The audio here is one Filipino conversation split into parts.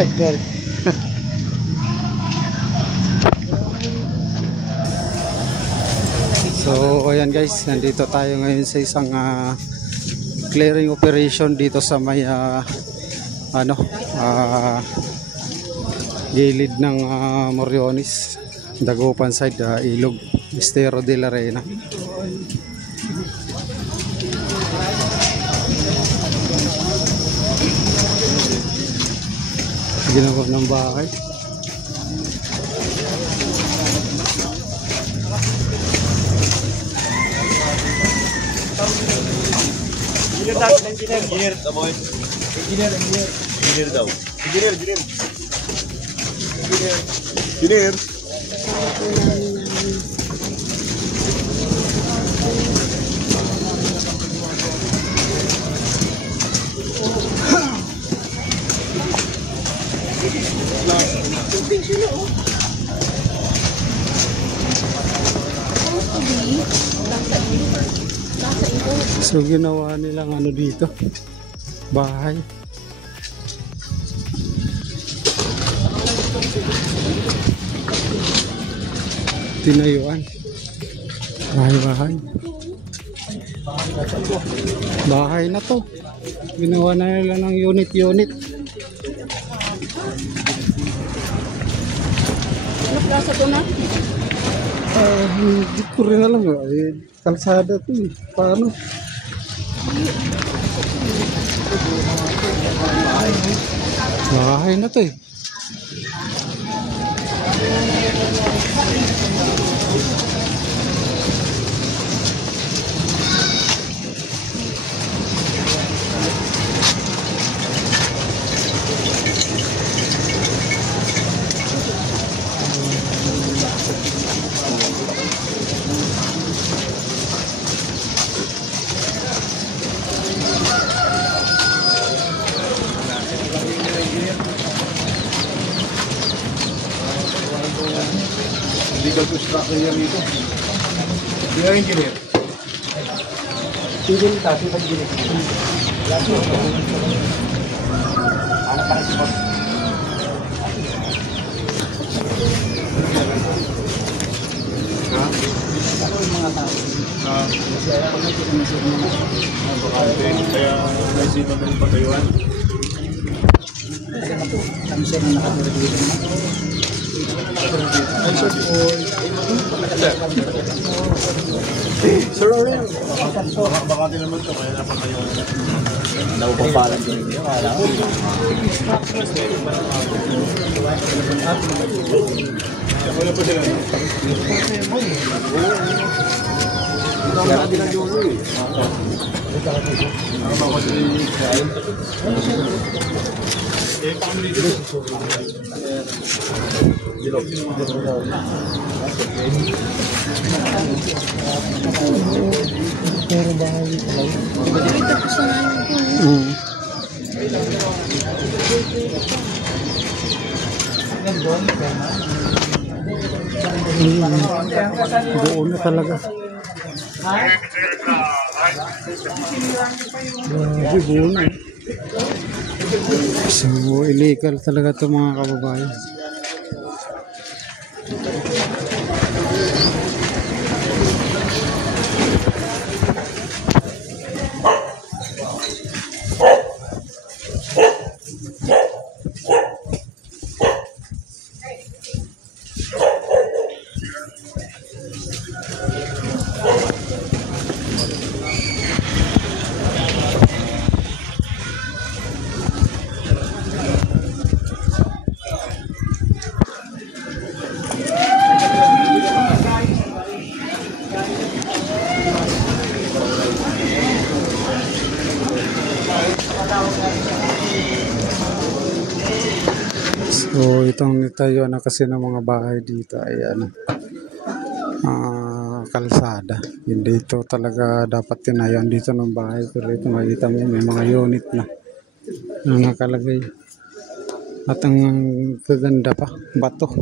So ayan guys, nandito tayo ngayon sa isang clearing operation dito sa may gilid ng Moriones, Dagupan side, Ilog, Estero de la Reina. Ginagawa ng bahay. Engineer daw. Engineer. So ginawa nilang ano dito, bahay. Tinayuan. Bahay. Bahay na to. Ginawa na nila ng unit. Ano klasa to na? Hindi ko rin alam. Kalsada to. Paano? Bahay na to . Legal construction yan dito. Kaya engineer. Civil kasi pag-engineer. Ano pa rin sport? Ano yung mga tao? Kaya naisipan na yung patayuan. Kami siya na nakatira dito. Sir Oriel, baka din naman ito kaya napatayo na. Napapalan din niyo, kala ko. Wala pa sila. Wala din ang Jolo eh. Ano ba ko sila yung pero bahay pala. Doon na talaga. Doon na. So illegal talaga ito mga kababayan. So itong nitayo na kasi ng mga bahay dito ay kalsada. Hindi ito talaga dapat tinayan dito ng bahay, pero ito makita mo may mga unit na nakalagay. At ang kaganda pa, bato.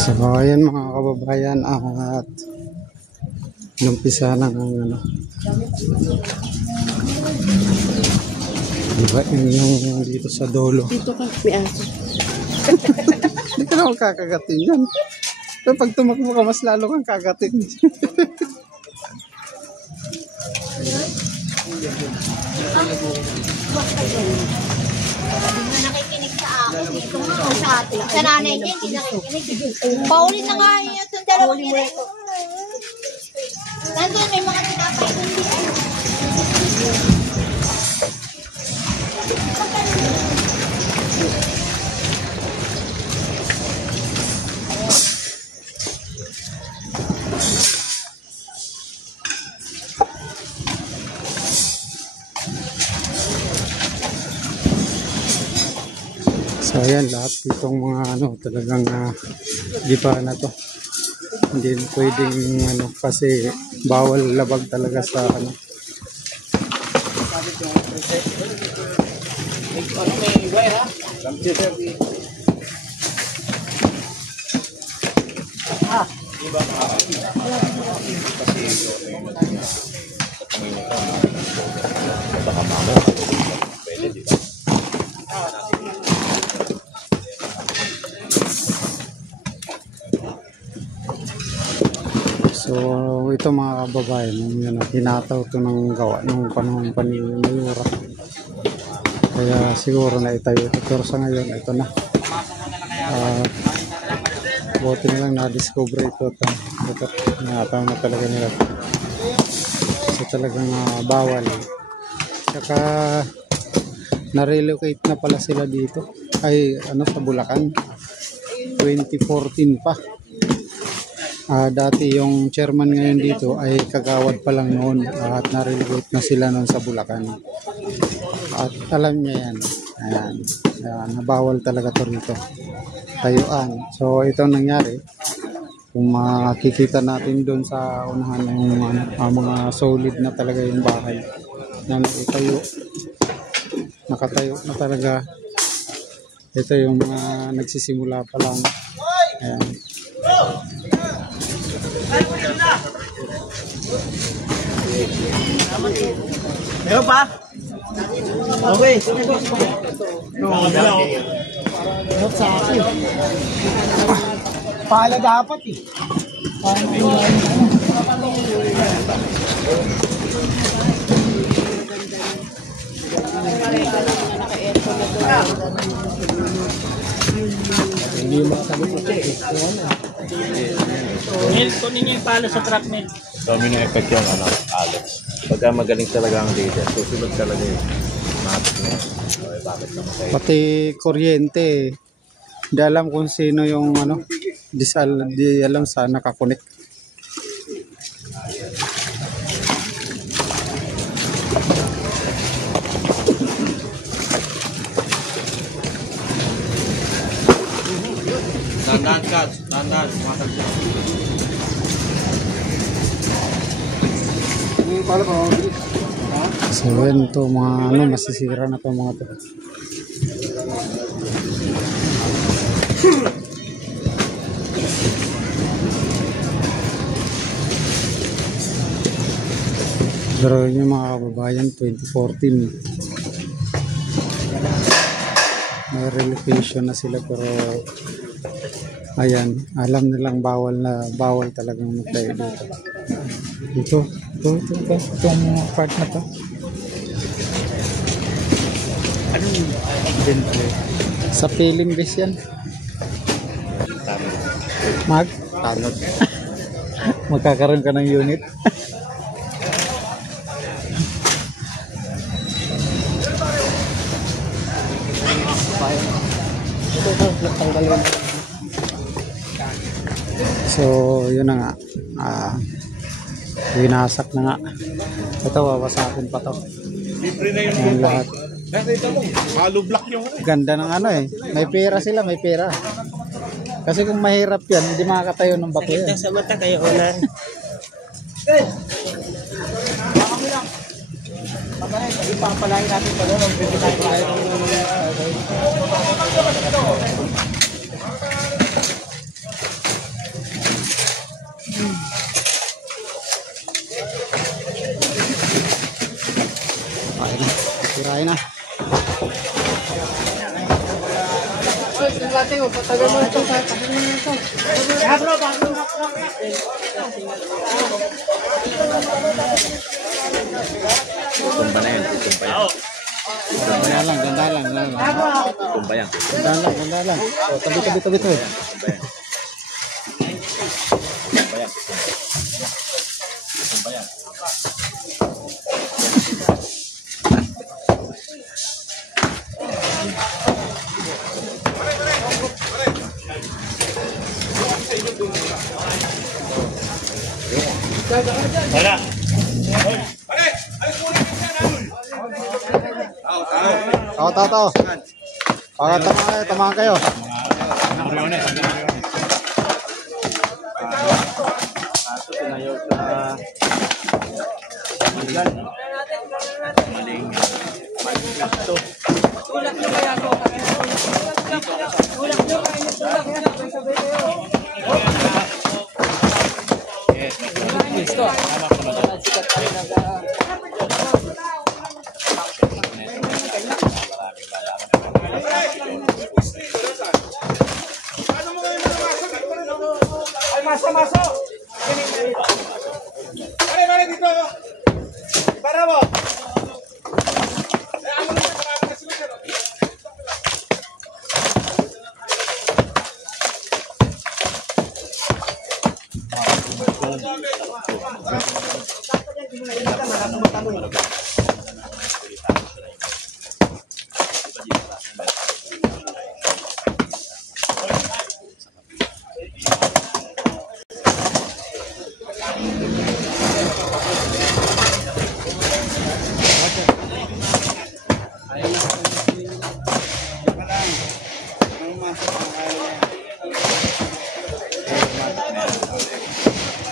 So ayan mga kababayan, at numpisa na ng ano, diba yung dito sa dulo. Dito ka, may aso. Hindi ka naman kakagatin yan. Pero pag tumakbo ka, mas lalo kang kagatin. Nakikinig sa akin. Sa atin. Sa nanay niya, hindi nakikinig. Paulit na nga yun yung dalawang yun. Nandun, may mga tinapay kundi ay. So ayan, lahat itong mga ano, talagang gipa na to. Hindi pwedeng ano, kasi bawal labag talaga sa ano. So ito mga kababayan, yun, hinataw to ng gawa ng panahon pa ni Mayura. Kaya siguro na itayo ito, pero sa ngayon ito na. Buti na lang na-discover ito. Ito, hinataw na talaga nila. So talagang bawal. Saka na-relocate na pala sila dito. Ay ano, sa Bulacan. 2014 pa. Dati yung chairman ngayon dito ay kagawad pa lang noon, at na-relocate na sila noon sa Bulacan. At alam niya yan. Ayan. Nabawal talaga to rito. Tayuan. So ito nangyari. Kung makikita natin doon sa unahan yung mga solid na talaga yung bahay na nakitayo. Nakatayo na talaga. Ito yung mga nagsisimula pa lang. Ayan. Meron pa? Okay. Meron sa akin. Pala dapat eh. Hindi makasagot ko eh. Kunin niyo yung pala sa truck niya. Domino effect yung ano, Alex. Pagka magaling talaga ang leader, susunod talaga yung matik niya. Okay, bakit namatay? Pati kuryente. Di alam kung sino yung ano. Di alam saan nakakonect. Dandan ka, dandan. So yun to, mga ano, masisira na to mga to. Pero yun yung mga kababayan, 2014 may relocation na sila, pero ayan, alam nilang bawal talagang magtayo dito. Itong part na to. Anong bentle? Sa piling base yan. Mag? Tanod. Magkakaroon ka ng unit. So, yun na nga. Winasak na nga. Ito, wawasakin pa to. Libre na Ang lahat. Nakita mo, hollow block yung Ganda ng ano eh. May pera sila, may pera. Kasi kung mahirap yan, hindi makakatayo ng bato yan. Sa mata kayo ulan. Ipapalain natin pa doon. Bibitahin tayo. Okay na. Sirain na. tumba na yan. Tumba yan. Ganda lang. Tumba yan. Ganda lang. O, tabi to eh. Tumba yan. Tumba yan. Tumba yan. Wala. Tao. Tamahan kayo. Tunayo sa maling gasto.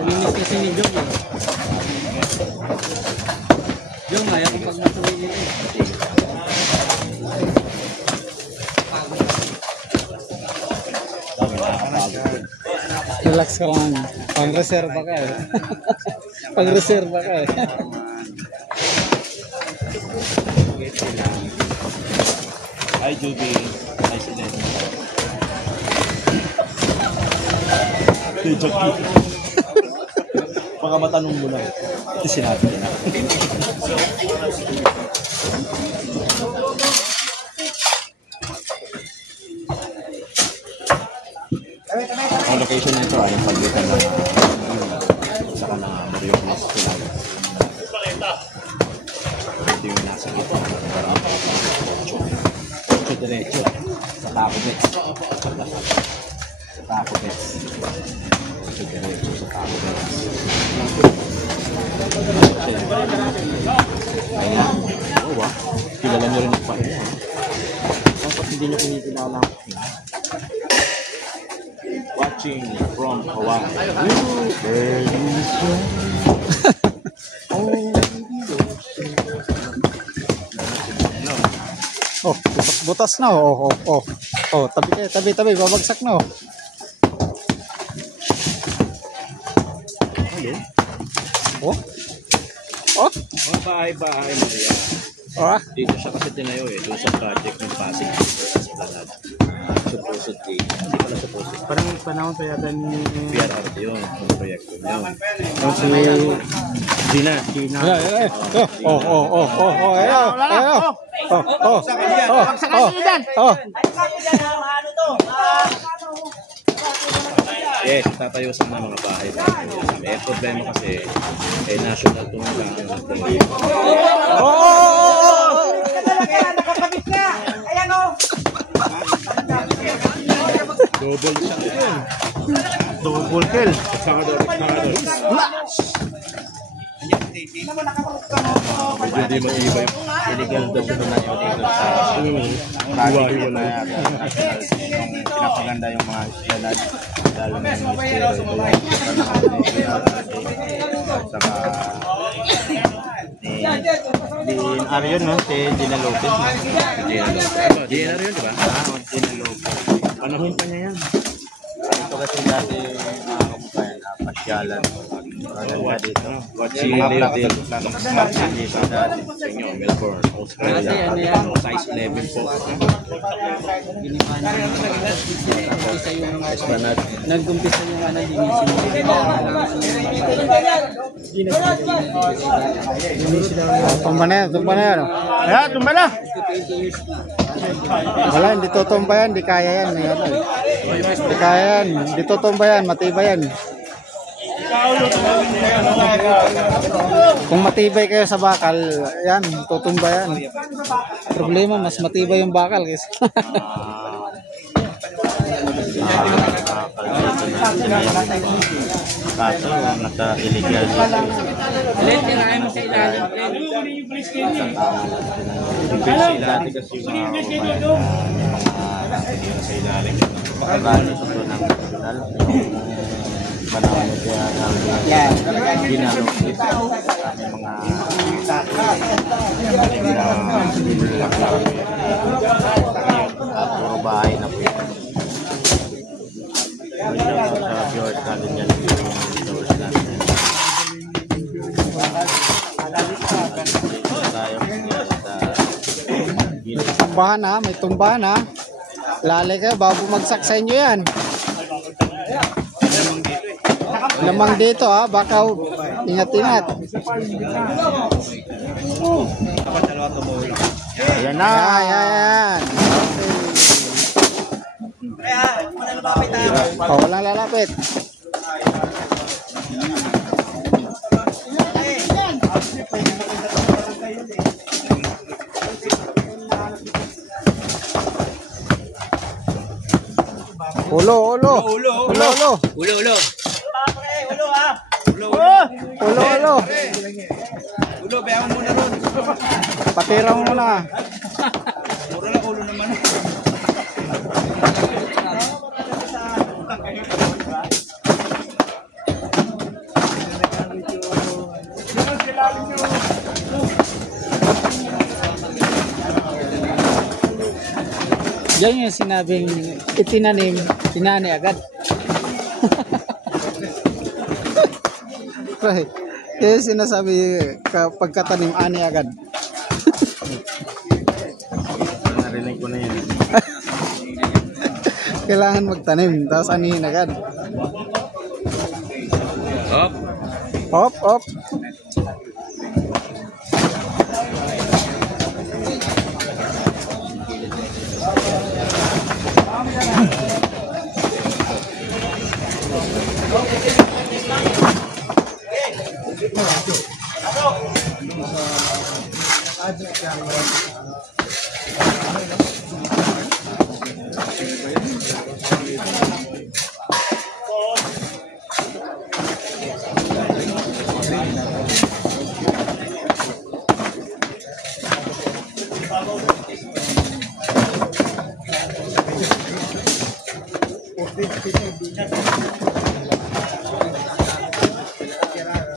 Linis kasi ni Jong. Jong, ayaw kong pag matuloy nila eh. Relax ka lang. Pang-reserva ka eh. Pang-reserva ka eh. Hi, Juby. Hi, Silen. Jackie. Baka matanong mo lang. Ito sinabi niya na. Ang location nito ay yung pagitan ng saka na Mariones Pinay. Ito yung nasa gitna ng parang Ocho diretso sa Taco Bets. Sa Taco Bets. Ocho diretso sa Taco Bets. Kaya, oo ba? Kilala nyo rin ang pahinga. Dapat hindi nyo kinikilala. Watching from Hawaii. There you go. Oh, butas na oh. Oh, tabi, babagsak na oh. Oh. Oh, bahay Maria. Ah, Dito siya kasi tinayo eh. Doon sa project ng Pasig. Esplanade. Supposedly. Hindi pala supposedly. Parang panahon pa yata ni... PRRT yun. Yung proyekto niya. si Yes, tatayo sa mga bahay. Problema kasi, national to lang. Double shot yun. Double kill. Medyo di mag-iba yung illegal daw na yun dito sa traffic na pinapaganda yung mga siyalad dahil ng saka Din Arion, no? Si Dina Lopez, no? Dina Arion, di ba? Dina Lopez. Panahon pa niya yan. Ito kasi dati pasyalan. Ganda dito. Mga plato dito dati. Sa inyo, Melbourne, Australia. Size 11 po. Nag-umpisa yung ano, Tumba na yan, tumba na yan. Ayan, tumba na. Wala, hindi tutumba yan, di kaya yan. Di kaya yan, hindi tutumba yan, matibay yan. Kung matibay kayo sa bakal, yan, tutumba yan. Problema, mas matibay yung bakal kasi. Kaso, nasa illegal. Len, tirahin mo sa ilalim. Dati kasi yung sa ilalim. Makabali sa ito ng hospital. Panahon na kaya ginalong dito. Puro bahay na po ito. Sa Fjord natin yan. Tumbahan ha, may tumbahan ha. Lalay kayo, bago bumagsak sa inyo yan. Lamang dito ha, baka ingat-ingat. Ayan na. Ayan. Oh, walang lalapit. Ulo. Bayawan mo na ron. Patira mo muna. Mura lang ulo naman. Yan yung sinabing itinanim, tinani agad. Right. Yan yung sinasabi kapag katanim, ani agad. Narinig ko na yan. Kailangan magtanim, tapos anihin agad. Hop.